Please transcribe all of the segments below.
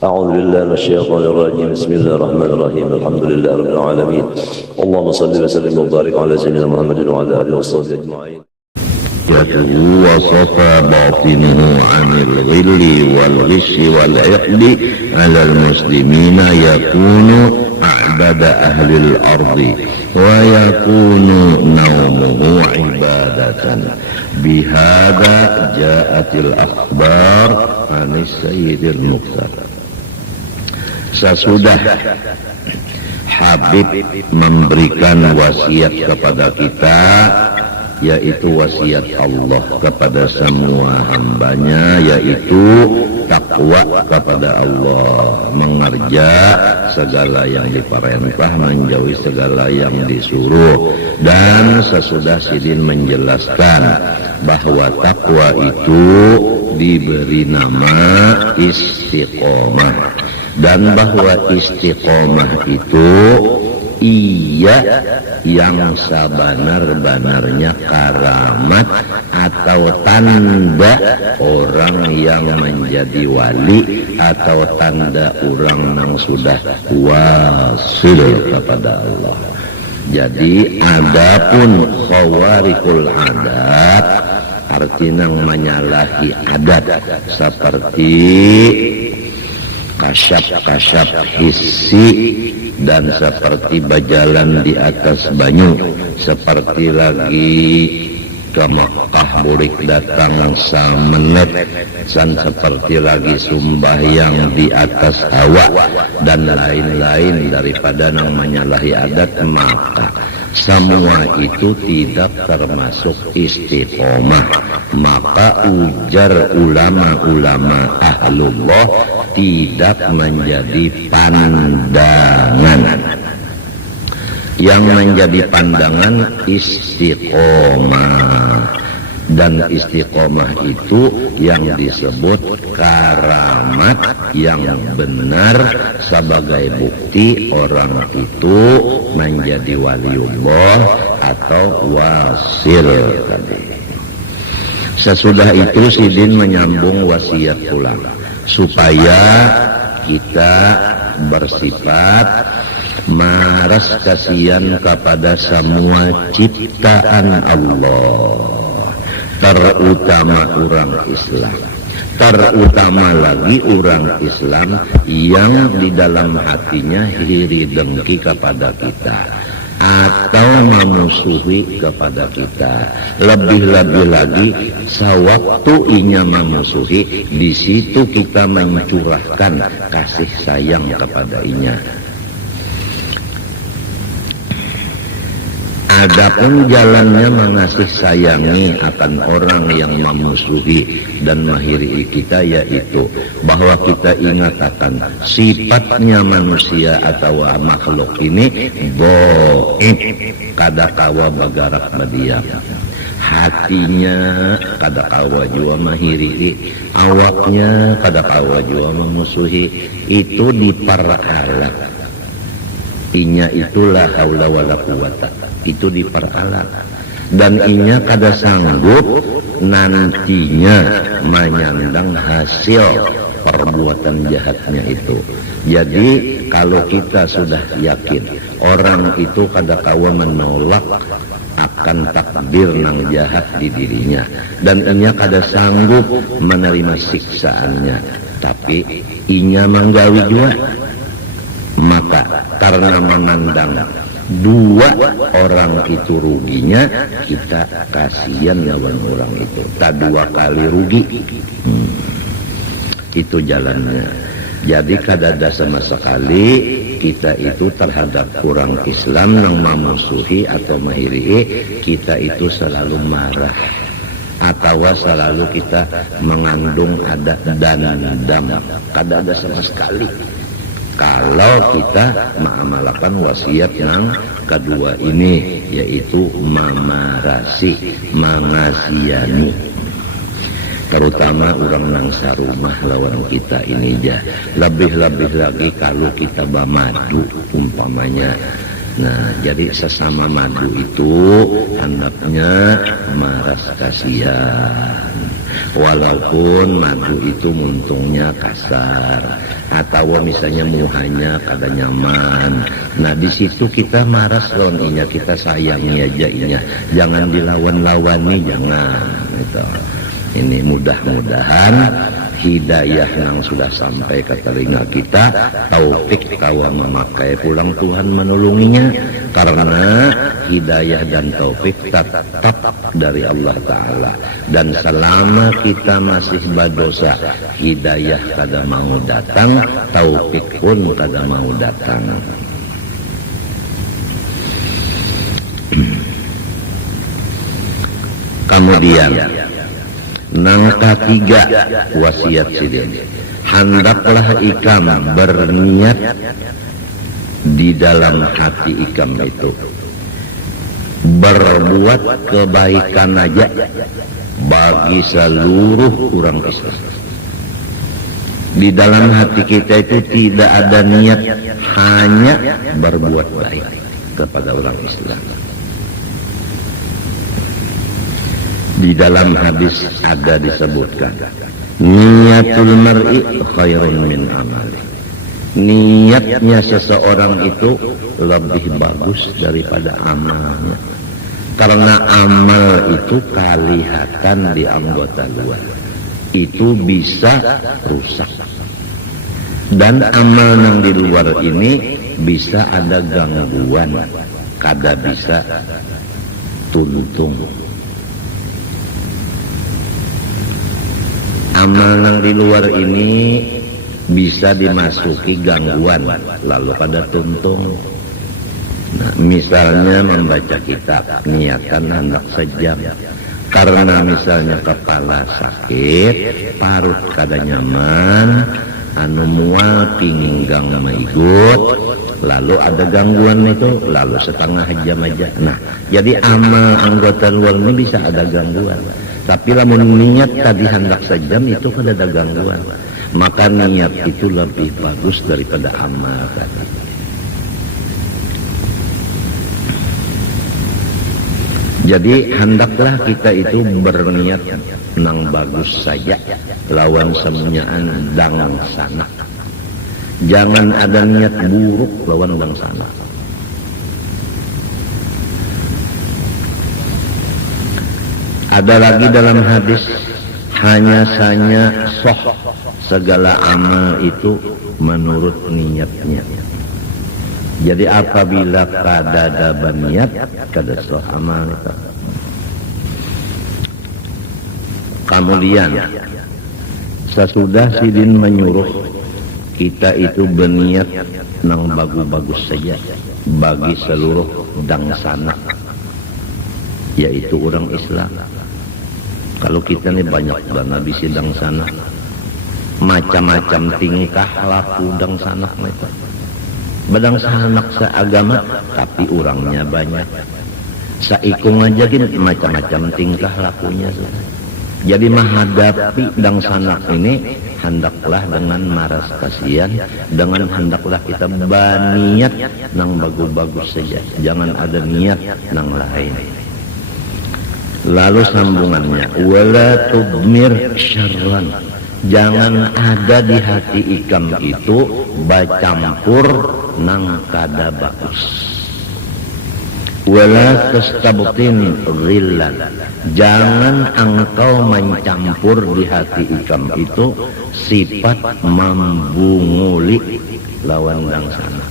أعوذ بالله من الشيطان الرجيم. بسم الله الرحمن الرحيم. الحمد لله رب العالمين. اللهم صل وسلم وبارك على سيدنا محمد وعلى آله وصحبه أجمعين. وصفى باطنه عن الغل والغش والعقد على المسلمين يكون أعبد أهل الأرض ويكون نومه عبادة. بهذا جاءت الأخبار عن السيد المختار. Sesudah Habib memberikan wasiat kepada kita, yaitu wasiat Allah kepada semua hambanya, yaitu takwa kepada Allah, mengerja segala yang diperintah, menjauhi segala yang disuruh. Dan sesudah Sidin menjelaskan bahwa takwa itu diberi nama istiqomah, dan bahwa istiqomah itu ia yang sebenar-benarnya karamat atau tanda orang yang menjadi wali, atau tanda orang yang sudah wasil kepada Allah. Jadi adapun khawarikul adat, artinya menyalahi adat, seperti kasyap-kasyap hissi, dan seperti berjalan di atas banyu, seperti lagi ke Mekah bulik datang samenet, dan seperti lagi sembahyang di atas hawa, dan lain-lain daripada yang menyalahi adat, maka semua itu tidak termasuk istiqomah. Maka ujar ulama-ulama ahlullah tidak menjadi pandangan. Yang menjadi pandangan istiqomah, dan istiqomah itu yang disebut karamat yang benar sebagai bukti orang itu menjadi waliullah atau wasil tadi. Sesudah itu Sidin menyambung wasiat ulang supaya kita bersifat maras kasihan kepada semua ciptaan Allah, terutama orang Islam, terutama lagi orang Islam yang di dalam hatinya iri dengki kepada kita atau memusuhi kepada kita. Lebih-lebih lagi sewaktu inya memusuhi, di situ kita mencurahkan kasih sayang kepada inya. Adapun jalannya mengasih sayangi akan orang yang memusuhi dan menghiri kita, yaitu bahwa kita ingat akan sifatnya manusia atau makhluk ini goib, kadakawa bagarak berdiam. Hatinya kadakawa jua menghiri, awaknya kadakawa jua memusuhi. Itu diperalat. Inya itulah haula wala quwata, itu diperalat, dan inya kada sanggup nantinya menyandang hasil perbuatan jahatnya itu. Jadi kalau kita sudah yakin orang itu kada kawa menolak akan takdir nang jahat di dirinya, dan inya kada sanggup menerima siksaannya, tapi inya manggawi juga, maka karena memandang dua orang itu ruginya, kita kasihan lawan orang itu, tak dua kali rugi. Itu jalannya. Jadi kadada sama sekali kita itu terhadap orang Islam yang memusuhi atau menghiri, kita itu selalu marah, atau selalu kita mengandung ada dendam. Kadada sama sekali. Kalau kita mengamalkan wasiat yang kedua ini, yaitu memarasi, mengasihani, terutama orang nang sarumah lawan kita ini aja. Lebih-lebih lagi kalau kita bermadu umpamanya. Nah, jadi sesama madu itu hendaknya maras kasihan. Walaupun madu itu muntungnya kasar, atau misalnya muhanya kada nyaman. Nah di situ kita marah lawan inya, kita sayangi aja inya, jangan dilawan-lawani, jangan gitu. Ini mudah-mudahan hidayah yang sudah sampai ke telinga kita, taufik tawa memakai pulang Tuhan menolonginya, karena hidayah dan taufik tetap dari Allah Ta'ala. Dan selama kita masih berdosa, hidayah kada mau datang, taufik pun kada mau datang. Kemudian nang ketiga wasiat sidin, hendaklah ikam berniat di dalam hati ikam itu berbuat kebaikan aja bagi seluruh orang Islam. Di dalam hati kita itu tidak ada niat hanya berbuat baik kepada orang Islam. Di dalam hadis ada disebutkan, niatul mar'i khairun min amali. Niatnya seseorang itu lebih bagus daripada amalnya. Karena amal itu kelihatan di anggota luar, itu bisa rusak. Dan amal yang di luar ini bisa ada gangguan, kada bisa tuntung. Amal yang di luar ini bisa dimasuki gangguan, lalu pada tuntung. Nah, misalnya membaca kitab, niatan hendak sejam, karena misalnya kepala sakit, parut kada nyaman, anu mual pinggang maigut, lalu ada gangguan itu, lalu setengah jam aja. Nah, jadi amal anggota luar ini bisa ada gangguan. Tapi lamun niat tadi hendak sejam itu kada ada gangguan, maka niat itu lebih bagus daripada amal tadi. Jadi hendaklah kita itu berniat nang bagus saja, lawan semuanyaan dang sana. Jangan ada niat buruk lawan dang sana. Ada lagi dalam hadis, hanya saja soh segala amal itu menurut niatnya. Jadi apabila kada ada niat, kada soh amal itu. Kemudian sesudah sidin menyuruh kita itu berniat nang bagus-bagus saja bagi seluruh dangsana, yaitu orang Islam. Kalau kita nih banyak banget di sidang sana, macam-macam tingkah laku dang sana mereka. Badang sanak seagama, tapi orangnya banyak. Saikung aja gini macam-macam tingkah lakunya. Jadi menghadapi dang sanak ini, hendaklah dengan maras kasihan, dengan hendaklah kita berniat nang bagus-bagus saja, jangan ada niat nang lain. Lalu sambungannya, wala tudmir syarran, jangan ada di hati ikam itu bacampur nang kada bagus. Wala tastabtin ghillan, jangan engkau mencampur di hati ikam itu sifat membunguli lawan dang sana.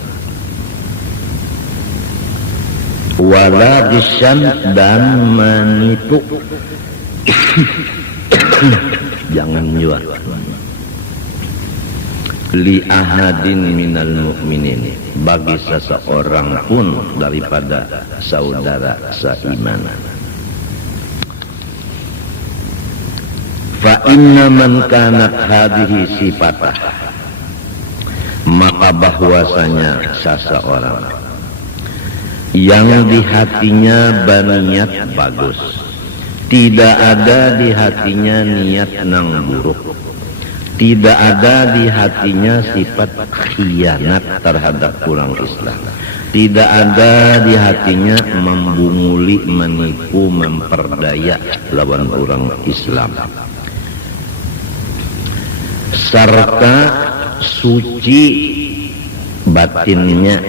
Wala gisyan, dan menipu. Jangan nyuat li ahadin minal mu'minin, bagi seseorang pun daripada saudara seiman. Fa inna man kanat hadhihi sifatah, maka bahwasanya seseorang yang di hatinya berniat bagus, tidak ada di hatinya niat nang buruk, tidak ada di hatinya sifat khianat terhadap orang Islam, tidak ada di hatinya membunguli, menipu, memperdaya lawan orang Islam, serta suci batinnya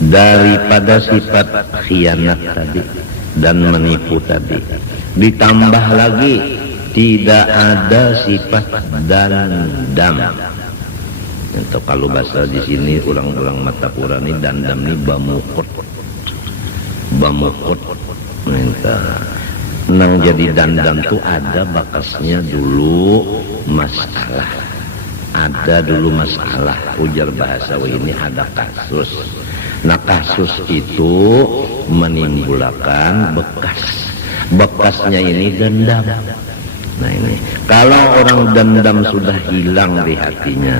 daripada sifat khianat tadi dan menipu tadi. Ditambah lagi tidak ada sifat dandam. Untuk kalau bahasa di sini orang-orang Matapura ini dandam ini bamukut minta nang jadi dandam tuh ada bakasnya dulu masalah, ada dulu masalah ujar bahasa ini ada kasus. Nah kasus itu menimbulkan bekasnya ini dendam. Nah ini kalau orang dendam sudah hilang di hatinya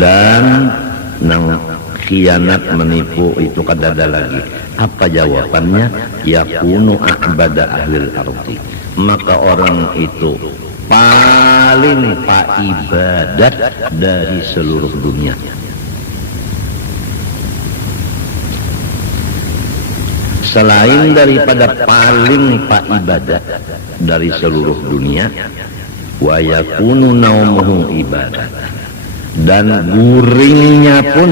dan nang khianat menipu itu kadada lagi, apa jawabannya? Yakunu a'bada ahlil ardi, maka orang itu paling ibadat dari seluruh dunia. Selain daripada paling ibadat dari seluruh dunia, wa yakunu naumuhu ibadat, dan guringnya pun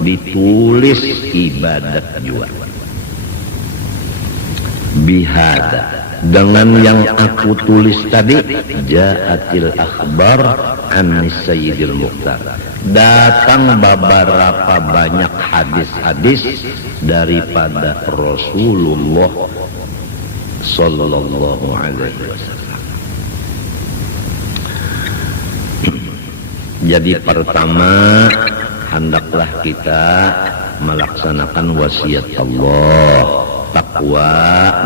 ditulis ibadat juga. Bihada, dengan yang aku tulis tadi, ja'atil akhbar an sayyidil mukhtar, datang beberapa banyak hadis-hadis daripada Rasulullah sallallahu alaihi wasallam. Jadi pertama, hendaklah kita melaksanakan wasiat Allah, takwa,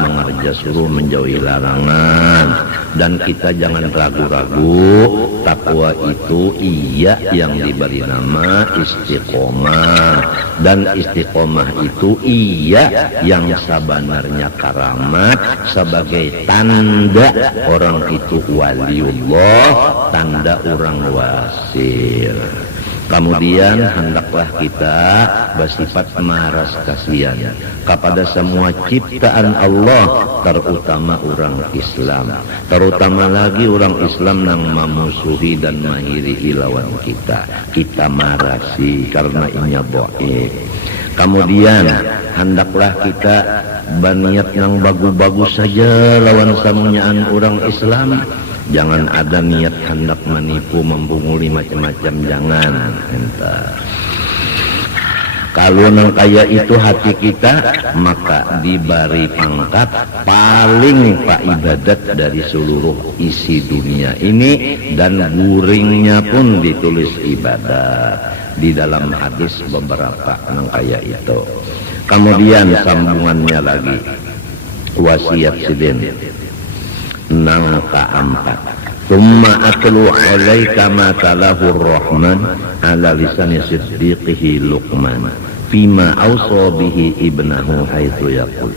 mengerja suruh, menjauhi larangan, dan kita jangan ragu-ragu. Takwa itu iya yang diberi nama istiqomah, dan istiqomah itu iya yang sebenarnya karamat sebagai tanda orang itu waliullah, tanda orang wasil. Kemudian hendaklah kita bersifat maras kasihan kepada semua ciptaan Allah, terutama orang Islam, terutama lagi orang Islam yang memusuhi dan menghiri lawan kita. Kita marasi karena inya dhaif. Kemudian hendaklah kita berniat yang bagus-bagus saja lawan samunyaan orang Islam. Jangan ada niat hendak menipu, membunguli macam-macam, jangan. Kalau nang kaya itu hati kita, maka diberi pangkat paling ibadat dari seluruh isi dunia ini, dan guringnya pun ditulis ibadat di dalam hadis beberapa nang kaya itu. Kemudian sambungannya lagi wasiat sidin nang keempat, thumma atlu alaika ma talahu rahman ala lisani siddiqihi Luqman fima awsa bihi ibnahu haitsu yaqul.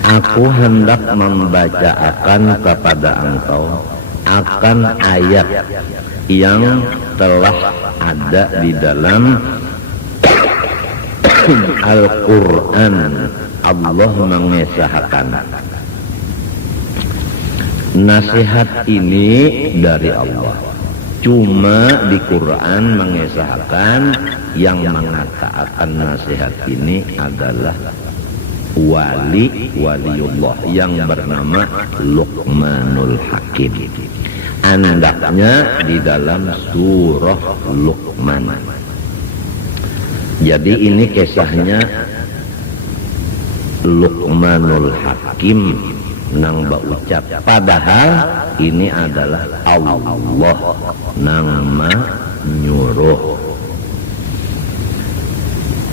Aku hendak membaca akan kepada engkau akan ayat yang telah ada di dalam Al-Quran. Allah mengesahkan nasihat ini dari Allah. Cuma di Quran mengesahkan yang mengatakan nasihat ini adalah waliullah yang bernama Luqmanul Hakim. Andaknya di dalam surah Luqman. Jadi ini kisahnya Luqmanul Hakim nang baucap, padahal ini adalah Allah nang nyuruh.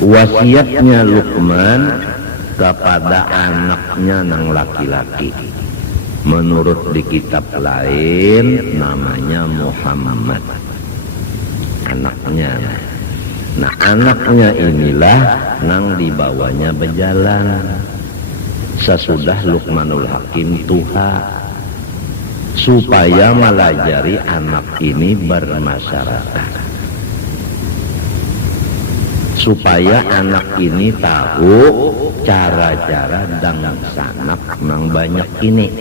Wasiatnya Luqman kepada anaknya nang laki-laki, menurut di kitab lain namanya Muhammad, anaknya. Nah anaknya inilah nang dibawanya berjalan sesudah Luqmanul Hakim tuha, supaya melajari anak ini bermasyarakat, supaya anak ini tahu cara-cara dengan sanak nang banyak ini.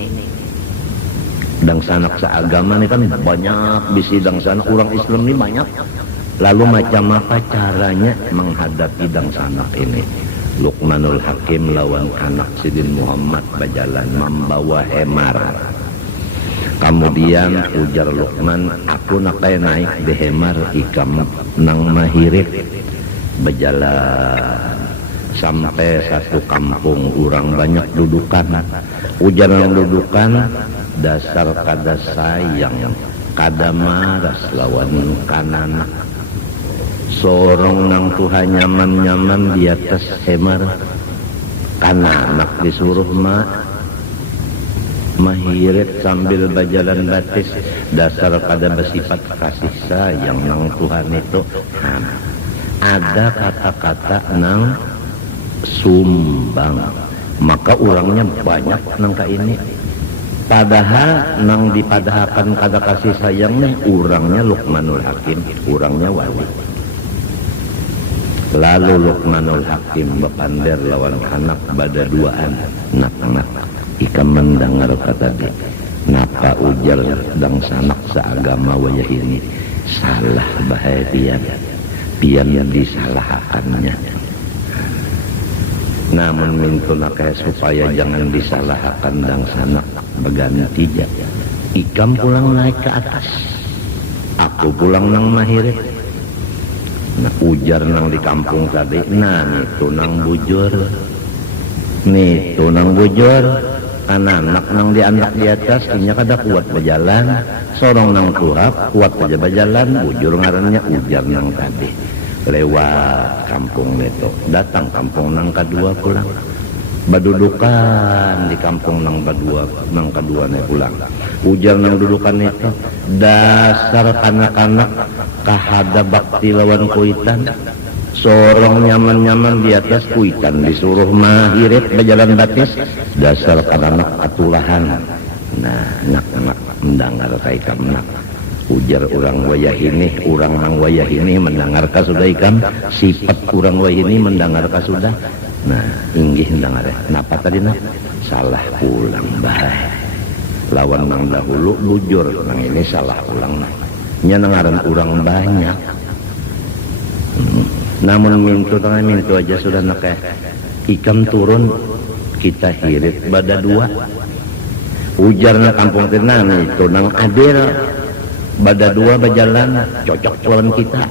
dang sanak seagama ini kan banyak bisi dang sanak orang Islam ini banyak. Lalu macam apa caranya menghadapi dang sanak ini? Luqmanul Hakim lawan anak Sidin Muhammad berjalan membawa hemar. Kemudian ujar Luqman, aku nak naik di hemar ikam nang mahirit berjalan sampai satu kampung orang banyak dudukan. Ujar nang dudukan dasar kada sayang kada maras lawan kananak. Sorong nang Tuhan nyaman-nyaman di atas hemar, kananak disuruh mahirit sambil berjalan batis. Dasar kada bersifat kasih sayang nang Tuhan itu. Ada kata-kata nang sumbang, maka orangnya banyak nang ka ini. Padahal nang dipadahakan kada kasih sayangnya orangnya Luqmanul Hakim, orangnya wali. Lalu Luqmanul Hakim bepander lawan anak bada duaan. Nak ikam mendengar kata dia, napa ujar dang sanak seagama wayah ini salah bahaya pian disalahakannya. Namun mintu nakaya supaya jangan disalahakan dang sanak berganti ja. Ikam pulang naik ke atas, aku pulang nang mahirit. Nah, ujar nang di kampung tadi, nah itu nang bujur, nih itu nang bujur, anak nang dianak di atas, inya kada kuat berjalan, sorong nang tuhap kuat aja berjalan, bujur ngarannya ujar nang tadi. Lewat kampung itu, datang kampung nang kedua pulang, badudukan di kampung nang kedua nih pulang. Ujar nang dudukan itu, dasar kanak-kanak kahada bakti lawan kuitan, sorong nyaman-nyaman di atas kuitan disuruh mahirit berjalan batis. Dasar kanak atulahan. Nah, nak mendengar kaikam nak. Ujar orang wayah ini, orang nang wayah ini mendengar ka sudah ikam, sifat orang wayah ini mendengar ka sudah. Nah, inggih mendengar. Napa tadi nak? Salah pulang bahaya. Lawan nang dahulu bujur, nang ini salah pulang nah. Nya nangaran orang banyak. Namun mintu aja sudah nak ikam turun kita hirit bada dua. Ujar na kampung tenan itu nang adil bada dua berjalan cocok lawan kita.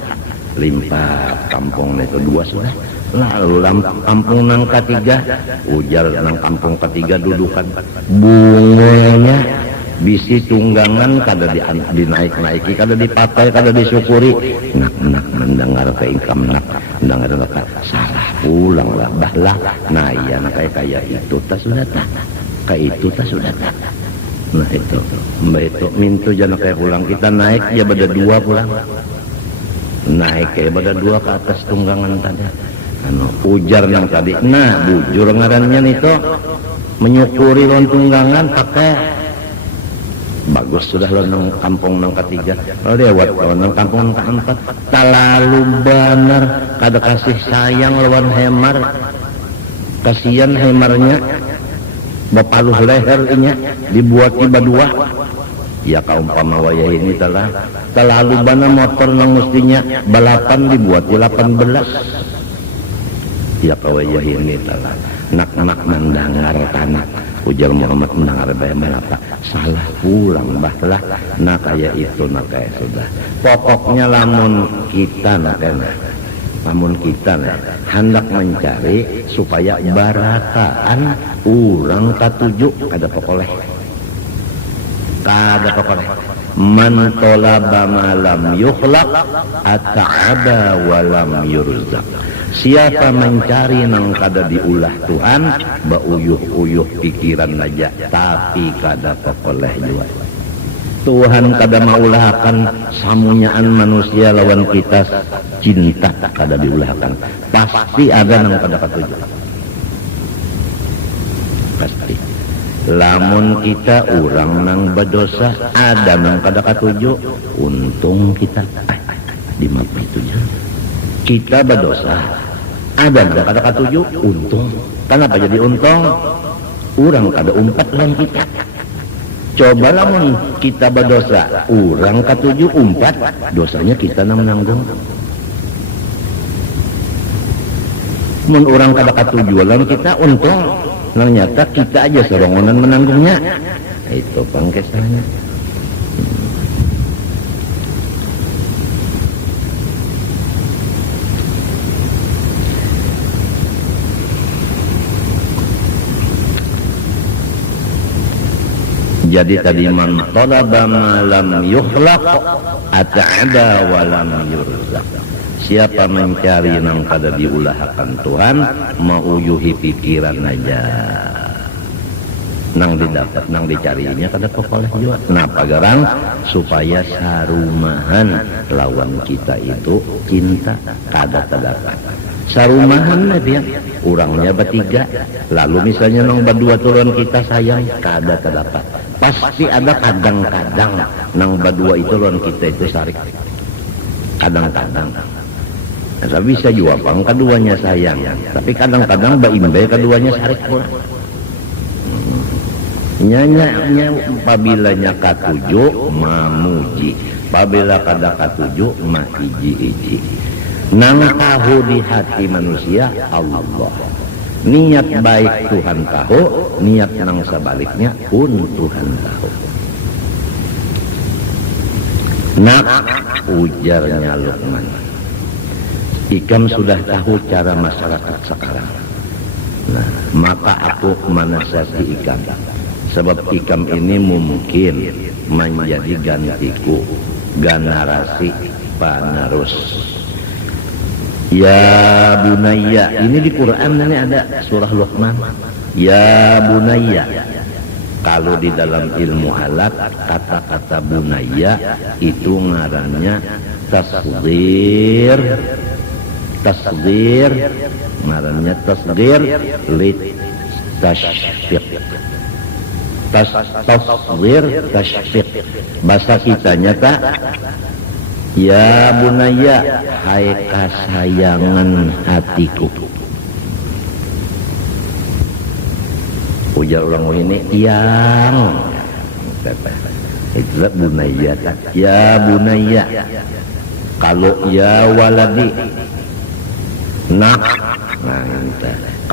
Limpah kampung itu dua sudah. Lalu kampung nang ketiga, ujar nang kampung ketiga dudukan bunganya bisi tunggangan kada dinaik-naiki, kada dipakai, kada disyukuri. Nak mendengar ke ingkam nak mendengar salah pulang lah bahlah. Nah iya nak kayak itu tas sudah tak, kayak itu tas sudah tak. Nah itu mbak itu mintu jangan kayak pulang, kita naik ya beda dua pulang, naik kayak beda dua ke atas tunggangan tadi. Ujar yang tadi, nah bujur ngarannya itu menyukuri lawan tunggangan pakai bagus sudah lawan kampung nang ketiga. Kalau lewat lawan kampung nang keempat terlalu benar kada kasih sayang lawan hemar. Kasihan hemarnya bepaluh lehernya dibuat tiba dua. Ya kaumpama wayah ini terlalu benar motor nang mestinya balapan dibuat di 18. Ya kawayah ini telah nak mendengar tanah. Ujar Muhammad mendengar bahaya apa? Salah pulang bahlah. Nah kayak itu nak kayak sudah. Pokoknya lamun kita hendak mencari supaya barataan orang katuju kada pokoleh. Man tolaba malam yukhlaq ata'aba walam yurzaq. Siapa mencari nang kada diulah Tuhan, bauyuh-uyuh pikiran aja tapi kada pokoleh jua. Tuhan kada maulahkan samunyaan manusia lawan kita cinta kada diulahkan. Pasti ada nang kada katuju. Pasti. Lamun kita orang nang berdosa ada nang kada katuju, untung kita di mapa itu je. Kita berdosa ada nang kada katuju, untung. Kenapa jadi untung? Orang kada umpat lawan kita. Coba lamun kita berdosa, orang katujuh umpat, dosanya kita menanggung. Mun orang kada katujuh lamun kita untung, ternyata kita aja sorongonan menanggungnya. Itu pangkesannya. Jadi tadi man talaba ma lam yukhlaq ata'ada wa lam yurzaq. Siapa mencari nang kada diulahakan Tuhan, mau yuhi pikiran aja. Nang didapat, nang dicarinya kada pokoleh juga. Nah, pagarang supaya sarumahan lawan kita itu cinta kada terdapat. Sarumahan dia, orangnya bertiga. Lalu misalnya nang berdua turun kita sayang, kada terdapat. Pasti ada kadang-kadang nang berdua itu lawan kita itu sarik. Kadang-kadang. Nah, bisa juga bang keduanya sayang, tapi kadang-kadang baimbe keduanya sarik pula. Nyanya pabilanya katujuh mamuji, pabila kada katujuh mahiji-iji. Nang tahu di hati manusia Allah. Niat baik Tuhan tahu, niat nang sebaliknya pun Tuhan tahu. Nak, ujarnya Luqman, ikam sudah tahu cara masyarakat sekarang. Nah, maka aku menasihati ikam. Sebab ikam ini mungkin menjadi gantiku, generasi penerus. Ya bunayya, ini di Quran ini ada surah Luqman. Ya bunayya. Kalau di dalam ilmu alat kata-kata bunayya itu ngarannya tasghir. Tasghir ngarannya tasghir lit tashfiq. Tasghir tashfiq. Bahasa kitanya tak. Ya bunaya, hai kasayangan hatiku. Ujar orang ini yang itu bunaya. Ya bunaya. Kalau ya waladi nak, nah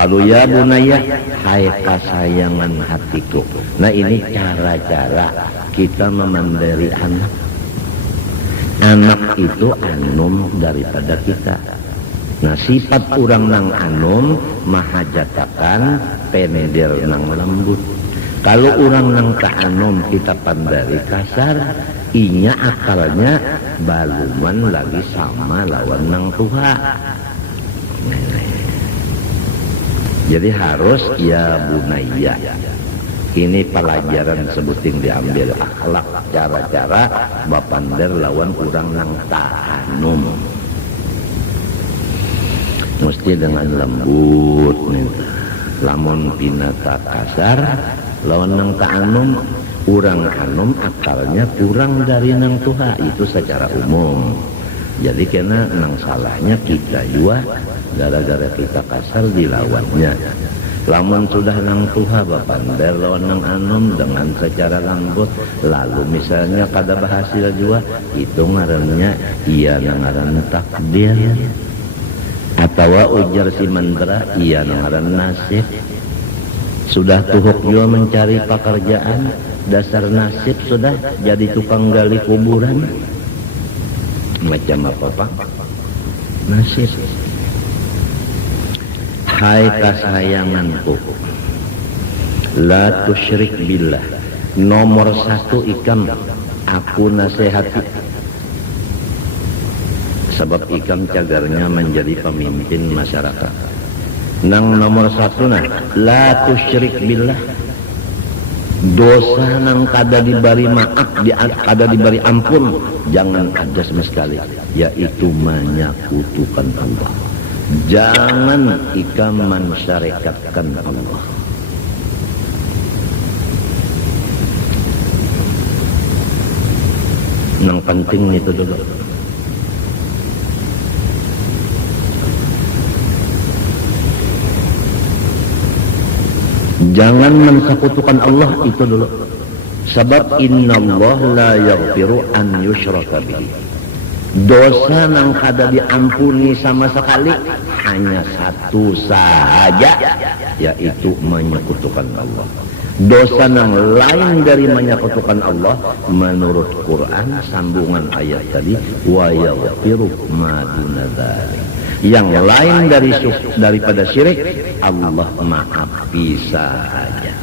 kalau ya bunaya, hai kasayangan hatiku. Nah ini cara-cara kita memandiri anak. Anak itu anum daripada kita. Nah sifat orang nang anum mahajatakan peneder nang lembut. Kalau orang nang ta'anum kita pandari kasar, inya akalnya baluman lagi sama lawan nang tuha. Jadi harus ya bunaya. Ini pelajaran sebuting diambil akhlak cara-cara bapander lawan kurang nang ta'anum. Mesti dengan lembut nih. Lamun pinata kasar lawan nang ta'anum, kurang anum akalnya kurang dari nang tuha, itu secara umum. Jadi kena nang salahnya kita juga gara-gara kita kasar dilawannya. Lamun sudah nang tuha bapander lawan nang anum dengan secara lembut, lalu misalnya kada berhasil juga, itu ngarannya iya nang ngaran takdir, atau ujar si mandra iya nang ngaran nasib. Sudah tuhuk juga mencari pekerjaan, dasar nasib sudah jadi tukang gali kuburan. Macam apa pak? Nasib. Hai kasayanganku, la tusyrik billah. Nomor satu ikam aku nasihati. Sebab ikam cagarnya menjadi pemimpin masyarakat. Nang nomor satu nah, la tusyrik billah. Dosa nang kada diberi maaf, kada diberi ampun, jangan ada sama sekali. Yaitu menyekutukan Allah. Jangan ikam mensyarikatkan Allah. Yang penting itu dulu. Jangan mensekutukan Allah itu dulu. Sebab innallaha la yaghfiru an yushraka bihi. Dosa yang kada diampuni sama sekali hanya satu saja, yaitu menyekutukan Allah. Dosa yang lain dari menyekutukan Allah menurut Quran sambungan ayat tadi wa yaghfiru ma duna dzalik. Yang lain daripada syirik Allah maafi saja.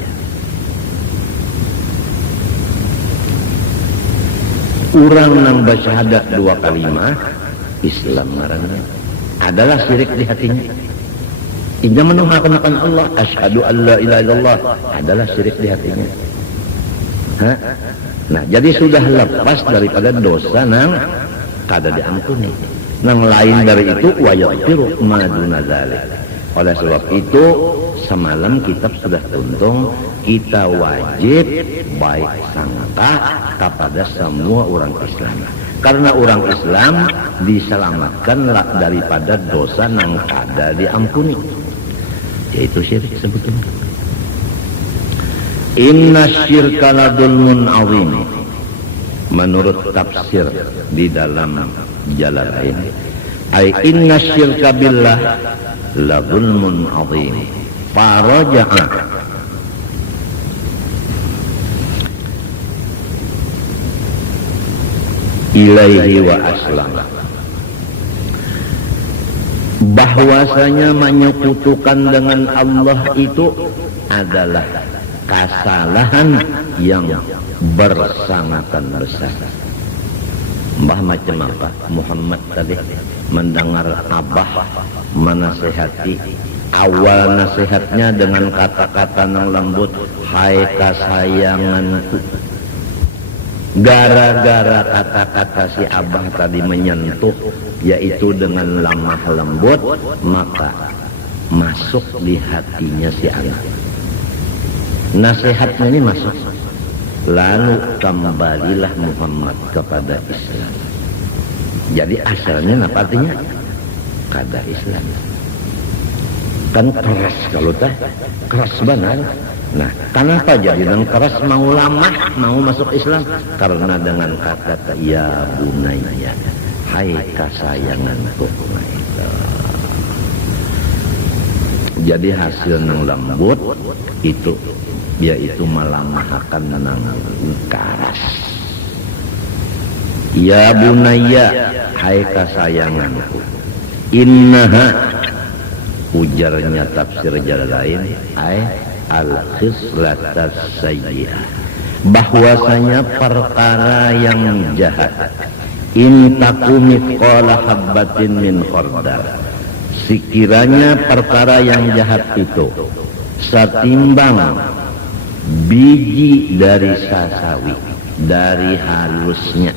Orang yang bersyahadat dua kalimah Islam ngaranna adalah syirik di hatinya. Inna menuhakan Allah asyhadu an la ilaha illallah adalah syirik di hatinya. Nah, jadi sudah lepas daripada dosa nang kada diampuni. Nang lain dari itu wa yaghfiru ma duna dzalik. Oleh sebab itu semalam kitab sudah tuntung kita wajib baik sangka kepada semua orang Islam. Karena orang Islam diselamatkanlah daripada dosa nang kada diampuni, yaitu syirik sebetulnya. Inna syirka la dzulmun azim. Menurut tafsir di dalam Jalalain, ay inna syirka billah la dzulmun azim. Faraja'a ilaihi wa aslam. Bahwasanya menyekutukan dengan Allah itu adalah kesalahan yang bersangatan besar. Mbah macam apa? Muhammad tadi mendengar abah menasihati, awal nasihatnya dengan kata-kata yang lembut, hai kesayanganku. Gara-gara kata-kata si abah tadi menyentuh, yaitu dengan lemah lembut, maka masuk di hatinya si anak. Nasihatnya ini masuk. Lalu kembalilah Muhammad kepada Islam. Jadi asalnya apa artinya? Kada Islam. Kan keras kalau teh, keras benar. Nah, kenapa jadi yang keras mau lama, mau masuk Islam? Karena dengan kata ya bunayya, hai kesayanganku. Jadi hasil yang lembut itu yaitu melamahkan nang keras. Ya bunayya, hai kesayanganku. Innaha, ujarnya tafsir Jalalain, ay al-khislatas sayyi'ah, bahwasanya perkara yang jahat, in taku mithqala habbatin min khardal, sekiranya perkara yang jahat itu setimbang biji dari sasawi, dari halusnya,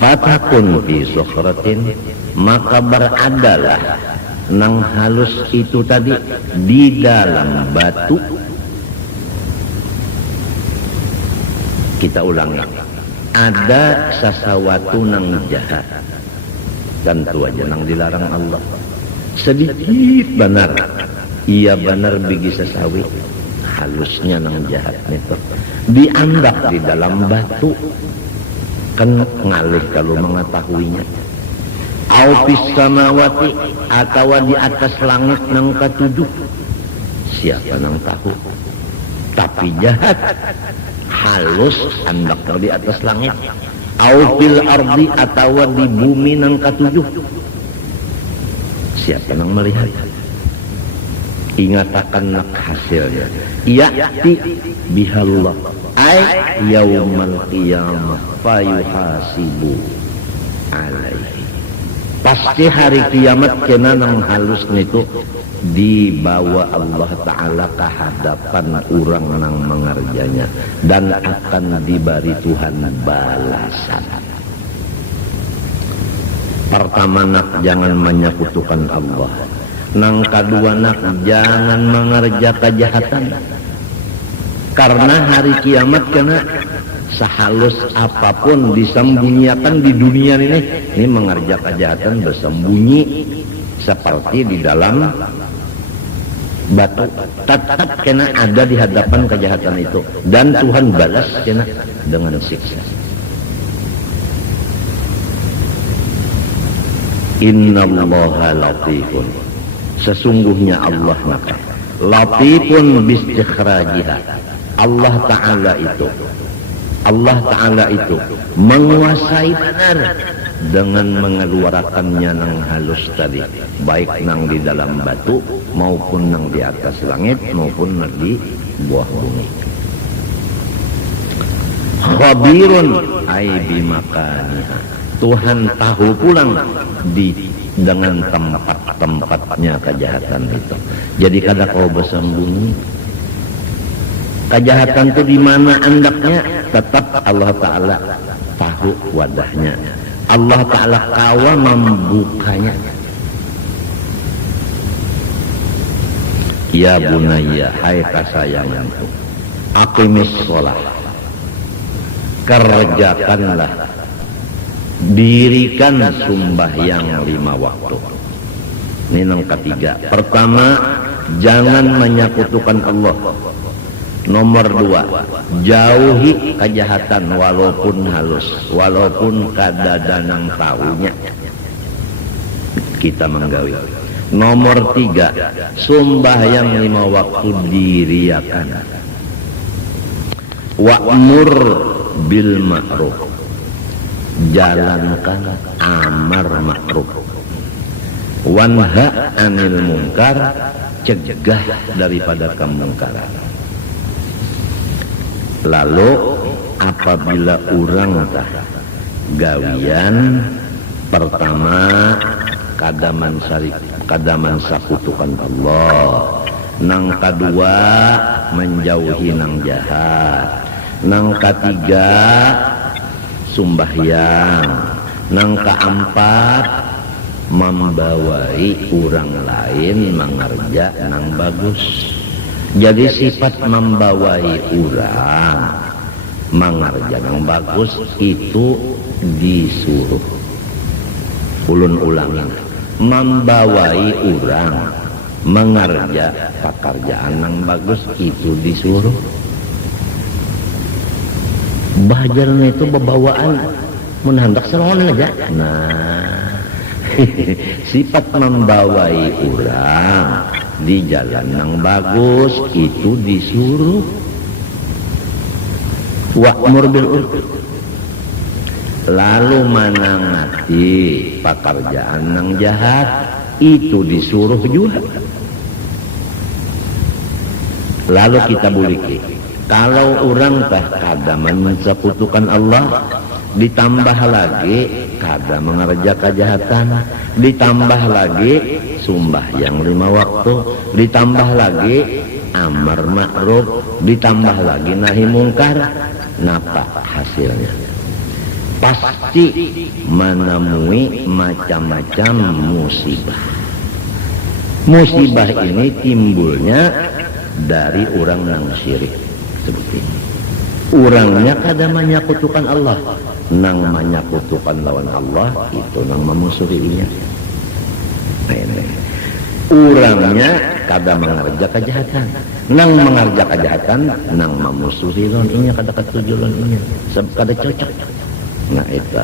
fatakun fi sukhratin, maka beradalah nang halus itu tadi di dalam batu. Kita ulangi, ada sesuatu nang jahat, tentu aja nang dilarang Allah, sedikit benar, iya benar biji sesawi, halusnya nang jahat itu dianggap di dalam batu, kan ngalih kalau mengetahuinya. Aufis samawati, atau di atas langit nang ketujuh, siapa nang tahu? Tapi jahat, halus hendak di atas langit. Aufil ardi, atau di bumi nang ketujuh, siapa nang melihat? Ingatakan nak hasilnya. Ya'ti bihallah, ay yaumal qiyamah fayuhasibu alaihi. Pasti hari kiamat kena nang halus itu dibawa Allah Ta'ala ke hadapan orang nang mengerjanya, dan akan diberi Tuhan balasan. Pertama nak jangan menyekutukan Allah. Nang kedua nak jangan mengerja kejahatan. Karena hari kiamat kena sehalus apapun disembunyikan di dunia ini mengerja kejahatan bersembunyi seperti di dalam batu tetap kena ada di hadapan kejahatan itu, dan Tuhan balas kena dengan siksa. Innallaha latifun, sesungguhnya Allah maka latifun bistikhrajiha. Allah Ta'ala itu menguasai benar dengan mengeluarkannya nang halus tadi, baik nang di dalam batu maupun nang di atas langit maupun nang di bawah bumi. Khabirun ay bimakaniha, Tuhan tahu pulang dengan tempat-tempatnya kejahatan itu. Jadi kada kau bersembunyi kejahatan itu di mana andaknya, tetap Allah Ta'ala tahu wadahnya. Allah Ta'ala kawa membukanya. Ya bunayya, hai kasayanganku, aqimis sholah, kerjakanlah, dirikan sembahyang 5 waktu. Ini yang ketiga. Pertama, jangan menyekutukan Allah. Nomor 2, jauhi kejahatan walaupun halus, walaupun kadadanang taunya kita menggawi. Nomor 3, sembahyang 5 waktu diriakan. Wa'mur bil ma'ruf, jalankan amar ma'ruf. Wanha anil munkar, cegah daripada kemungkaran. Lalu apabila orang gawian pertama kadaman sakutukan Allah, nang kedua menjauhi nang jahat, nang ketiga sumbahyang, nang keempat membawai orang lain mengerja nang bagus. Jadi sifat membawai orang mengerja nang bagus itu disuruh. Ulun ulangin, membawai orang mengerja pekerjaan nang bagus itu disuruh. Bahajarnya itu bebawaan menhandak selongan aja. Nah, sifat membawai orang di jalan yang bagus itu disuruh. Wa'mur bil urf, lalu menangati pekerjaan yang jahat itu disuruh juga. Lalu kita buliki, kalau orang kada mensekutukan Allah, ditambah lagi kada mengerja kejahatan, ditambah lagi sembahyang 5 waktu, ditambah lagi amar ma'ruf, ditambah lagi nahi mungkar, napa hasilnya? Pasti menemui macam-macam musibah. Musibah ini timbulnya dari orang yang syirik seperti ini. Orangnya kada menyekutukan Allah, nang menyekutukan lawan Allah itu nang memusuhinya. Orangnya kada mengerja kejahatan, nang mengerja kejahatan nang memusuhi lawan inya, kada ketuju lawan inya, sebab kada cocok. Nah itu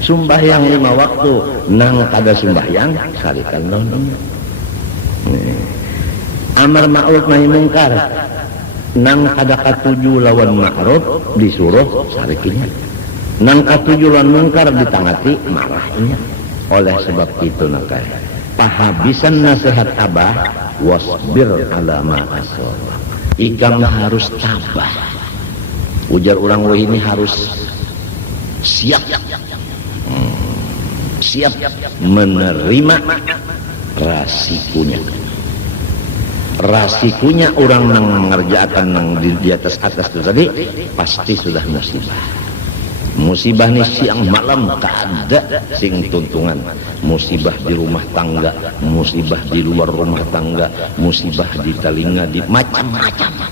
sembahyang 5 waktu nang kada sembahyang salikan lawan inya. Amar ma'ruf nahi mungkar nang kada katuju lawan ma'ruf disuruh sarikinya, nang katuju lawan mungkar ditangati marahnya. Oleh sebab itu nakay pahabisan nasihat abah, wasbir ala ma asaba, ikam harus tabah. Ujar orang weh ini harus siap siap menerima rasikunya orang yang mengerjakan yang di atas itu tadi pasti sudah musibah nih siang malam kada sing tuntungan. Musibah di rumah tangga, musibah di luar rumah tangga, musibah di telinga, di macam-macam.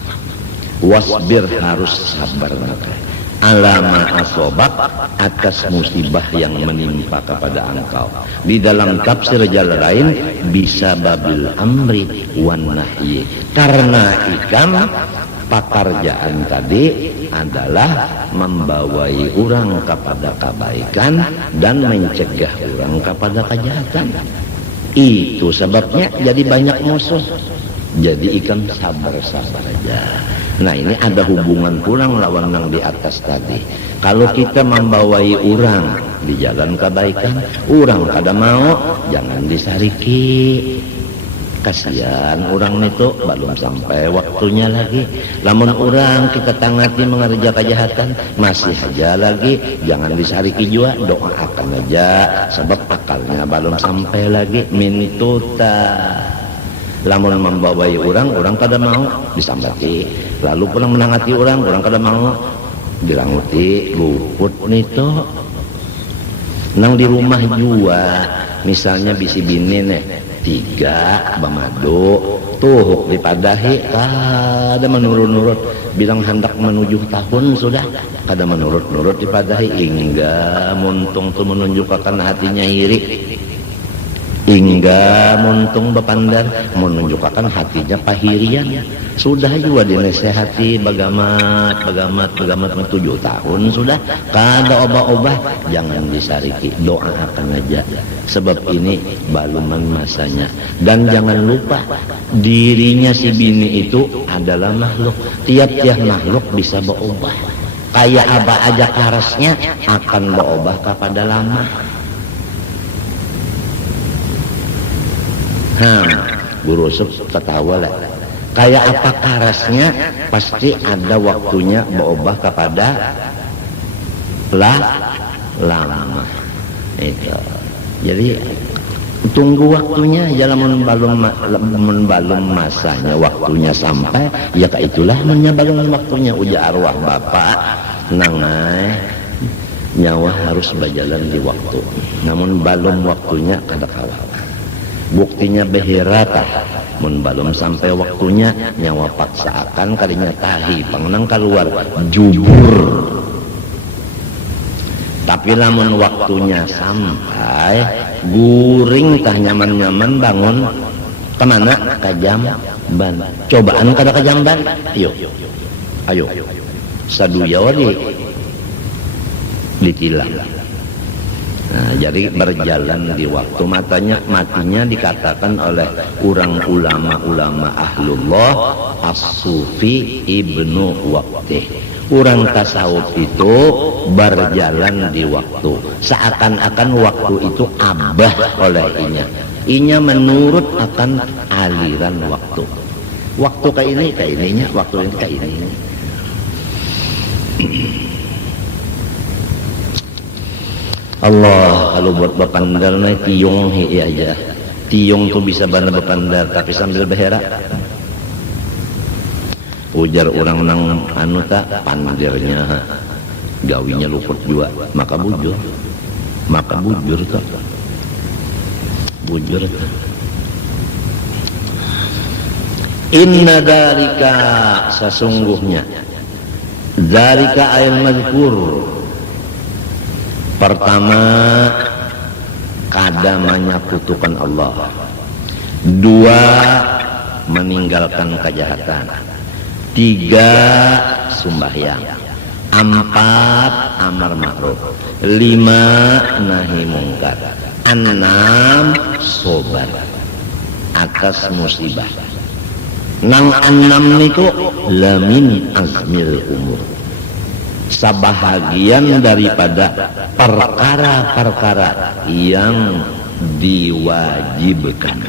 Wasbir harus sabar. alama asobak, atas musibah yang menimpa kepada engkau. Di dalam tafsir jalan lain bisa babil amri wan nahyi, karena ikam pekerjaan tadi adalah membawai orang kepada kebaikan dan mencegah orang kepada kejahatan. Itu sebabnya jadi banyak musuh. Jadi ikam sabar-sabar aja. Nah, ini ada hubungan pulang lawan yang di atas tadi. Kalau kita membawai orang di jalan kebaikan, orang kada mau, jangan disariki. Kasihan orang itu belum sampai waktunya lagi. Lamun orang kita tangati mengerja kejahatan, masih aja lagi, jangan disariki juga, doakan aja, sebab akalnya belum sampai lagi. Mintuta lamun membawai orang kada mau disambati, lalu pulang menangati orang kada mau dilanguti, luput nito. Nang di rumah juga misalnya bisi bini nih 3 bamado tuh dipadahi kada menurut-nurut, bilang hendak menuju tahun sudah kada menurut-nurut dipadahi, hingga muntung tuh menunjukkan hatinya iri, hingga muntung bepandar menunjukkan hatinya pahirian. Sudah juga dinasehati bagamat 7 tahun sudah kada obah-obah, jangan disariki, doakan aja, sebab ini baluman masanya. Dan jangan lupa dirinya si bini itu adalah makhluk, tiap-tiap makhluk bisa berubah. Kayak apa aja karasnya akan berubah kepada lama. Guru ketawa lah. Kayak apa karasnya pasti ada waktunya berubah kepada lama. Itu. Jadi tunggu waktunya, jangan membalum masanya, waktunya sampai ya itulah menyabalun waktunya. Ujar arwah bapak nangai nyawa harus berjalan di waktu, namun balum waktunya kada kalah. Buktinya behirata mun balum sampai waktunya nyawa paksa akan kadinya tahi pangnang keluar jubur. Tapi lamun waktunya sampai guring tah nyaman-nyaman bangun kemana? Ke jamban. Cobaan kada ke jamban? Ayo saduya wadi ditilang. Nah, jadi berjalan di waktu. Matinya dikatakan oleh orang ulama ahlullah as-sufi ibnu waqtih. Orang tasawuf itu berjalan di waktu, seakan-akan waktu itu abah oleh inya menurut akan aliran waktu. Waktu ke ininya, waktu ini ke ini. Allah, kalau buat bepandar nih tiung aja. Tiung tuh bisa benar bepandar tapi sambil beherak. Ujar orang nang anu tak pandirnya gawinya luput juga, maka bujur tak bujur tak. Inna dalika, sesungguhnya dalika ayat mazkur. Pertama, kada menyekutukan Allah. 2, meninggalkan kejahatan. 3, sembahyang. 4, amar ma'ruf. 5, nahi mungkar. 6, sobar atas musibah. Nang 6 niku lamin azmil umur, sebahagian daripada perkara-perkara yang diwajibkan.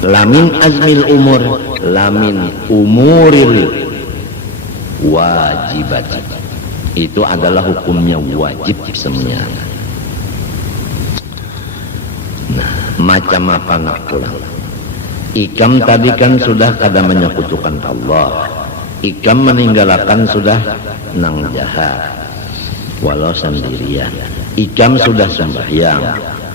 Lamin azmil umur, lamin umuril wajibat. Itu adalah hukumnya wajib semuanya. Nah, macam apa nak pulang? Ikam tadi kan sudah kada menyekutukan Allah. Ikam meninggalkan sudah nang jahat walau sendirian. Ikam sudah sembahyang.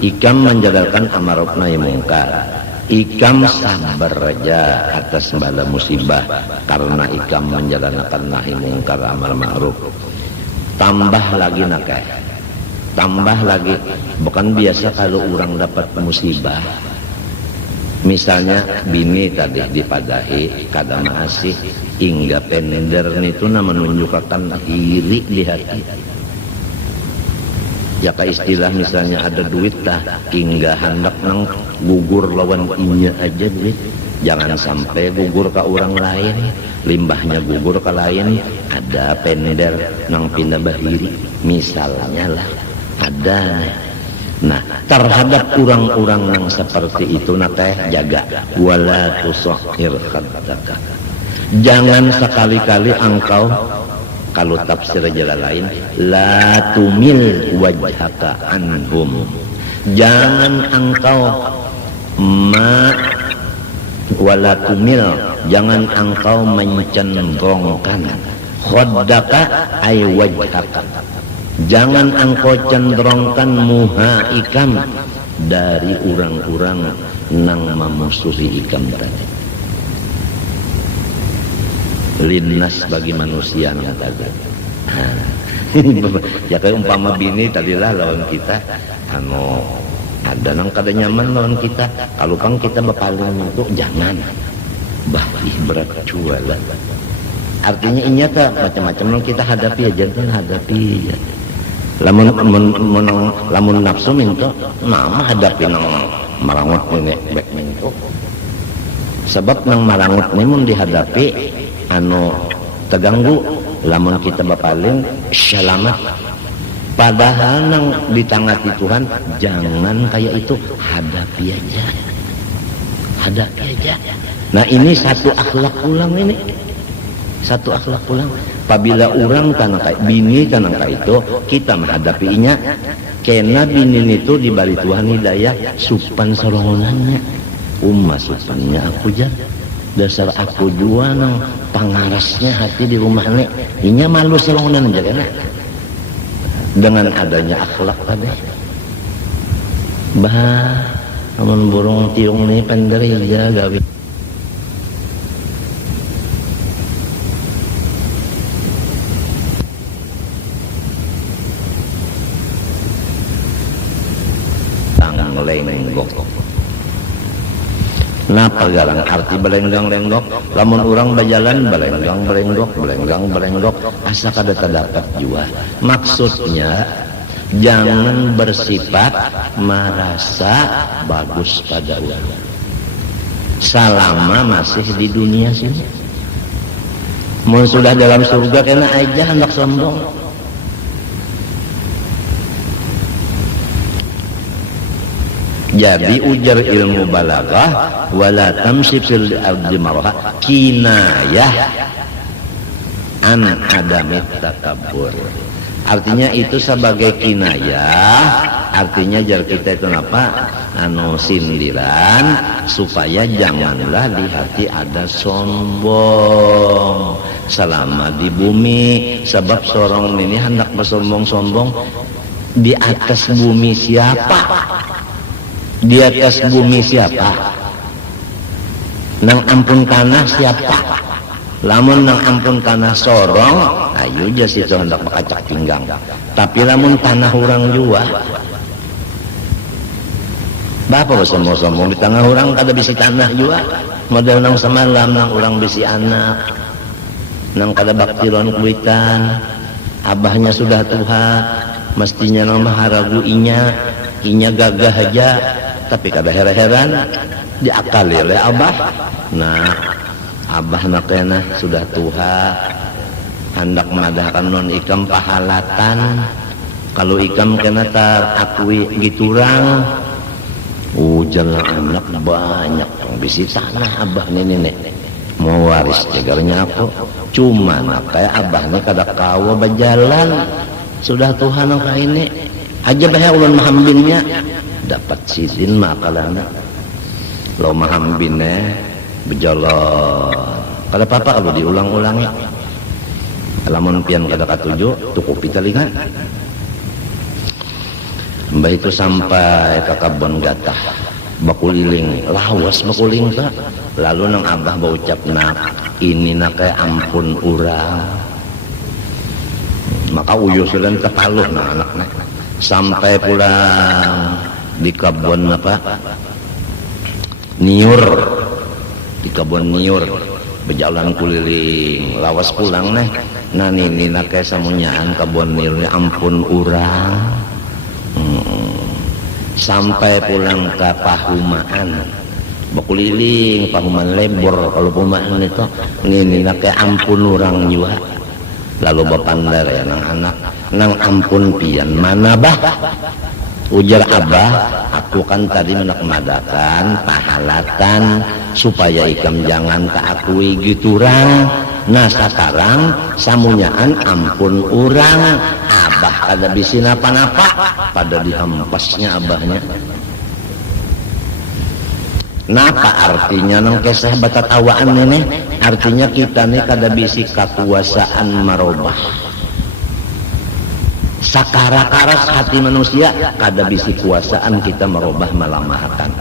Ikam menjalankan amar nahi mungkar. ikam sabar aja atas bala musibah karena ikam menjalankan nahi mungkar amar ma'ruf. Tambah lagi nakah, tambah lagi. Bukan biasa kalau orang dapat musibah, misalnya bini tadi dipadahi kada masih hingga pender itu menunjukkan iri di hati. Jaka istilah misalnya ada duit dah hingga hendak nang gugur lawan inya aja duit, jangan sampai gugur ke orang lain, limbahnya gugur ke lain, ada pender nang pindah bahiri misalnya lah ada. Nah terhadap orang-orang yang seperti itu nateh jaga wala tusakhir khaddaka, jangan sekali-kali engkau, kalau tafsir jalan lain, la tumil wajhaka anhum, jangan engkau wala tumil, jangan engkau mencenderungkan khaddaka ay wajhaka, jangan engkau cenderungkan muha ikam dari orang-orang nang memusuhi ikam tadi. Linnas bagi manusia yang tadi. Ya kayak umpama bini tadilah lawan kita, ada nang kada nyaman lawan kita, kalau kang kita bepaling itu jangan bahih berat jualan. Artinya inya tak macam-macam nang kita hadapi aja, jangan hadapi ya. Lamun nafsu minto, nama hadapi nang marangut nenek bek minto. Sebab nang marangut nemun dihadapi terganggu, lamun kita bapaling selamat. Padahal nang ditangati Tuhan jangan kayak itu, hadapi aja, hadapi aja. Nah ini satu akhlak pulang, ini satu akhlak pulang. Apabila orang tanah kayak bini tanah kayak itu kita menghadapinya, kena bini itu diberi Tuhan hidayah supan sorongannya, supannya aku jar dasar aku jua nang pangarasnya hati di rumah nek inya malu selongan aja kan dengan adanya akhlak tadi. Bah amun burung tiung nih penderi aja gawi tang lenggok. Nah pagalang arti belenggang-lenggok, lamun orang berjalan belenggang-belenggok, asa kada terdapat jua. Maksudnya jangan bersifat merasa bagus pada orang selama masih di dunia sini. Mau sudah dalam surga kena aja hendak sombong. Jadi ujar ilmu balaghah wala tamshi fil ardi marha, kinayah an adamit takabbur. Artinya itu sebagai kinayah, artinya jar kita itu apa? Sindiran supaya janganlah di hati ada sombong selama di bumi. Sebab seorang ini hendak bersombong-sombong di atas bumi siapa? Di atas bumi siapa? Nang ampun tanah siapa? Lamun nang ampun tanah sorong, ayo jas itu hendak bakacak pinggang. Tapi lamun tanah orang jua, bapak sombong-sombong di tengah orang kada bisi tanah jua. Model nang semalam nang orang bisi anak, nang kada baktiron kuitan, abahnya sudah tua, mestinya nang maharagu inya gagah aja. Tapi kada heran-heran diakali oleh abah. Nah abah nakena sudah tua, hendak madahkan non ikam pahalatan. Kalau ikam kena tarakui giturang, jalan anak banyak yang bisi tanah abah nenek mau waris jagarnya aku. Cuma kayak abah ini kada kawa berjalan, sudah Tuhan nak ini aja bahaya ulun mahambinnya dapat sidin makalana lo mahambinnya berjalan kada apa-apa kalau diulang-ulangi. Lamun pian kada katuju tukupi telinga. Mbah itu sampai ke kebun gatah bakuliling lawas bakuling tak lalu nang abah baucap nak ini nak ampun urang maka uyusulan ketaluh nah anaknya sampai pulang di kebun apa niur di kebun niur berjalan kuliling lawas pulang nih nah ini nak samunyaan kebun niurnya ampun urang sampai pulang ke pahumaan bakuliling pahuman lebor kalau pahuman itu ini nak ampun urang juga lalu bapandar ya nang anak nang ampun pian mana bah ujar abah aku kan tadi menakmadakan pahalatan supaya ikam jangan keakui gitu orang nah sekarang samunyaan ampun orang abah kada bisi napa-napa pada dihempasnya abahnya napa artinya nang kisah batatawaan ini artinya kita nih kada bisi kekuasaan marobah sakara karas hati manusia kada bisi kuasaan kita merubah malamahatan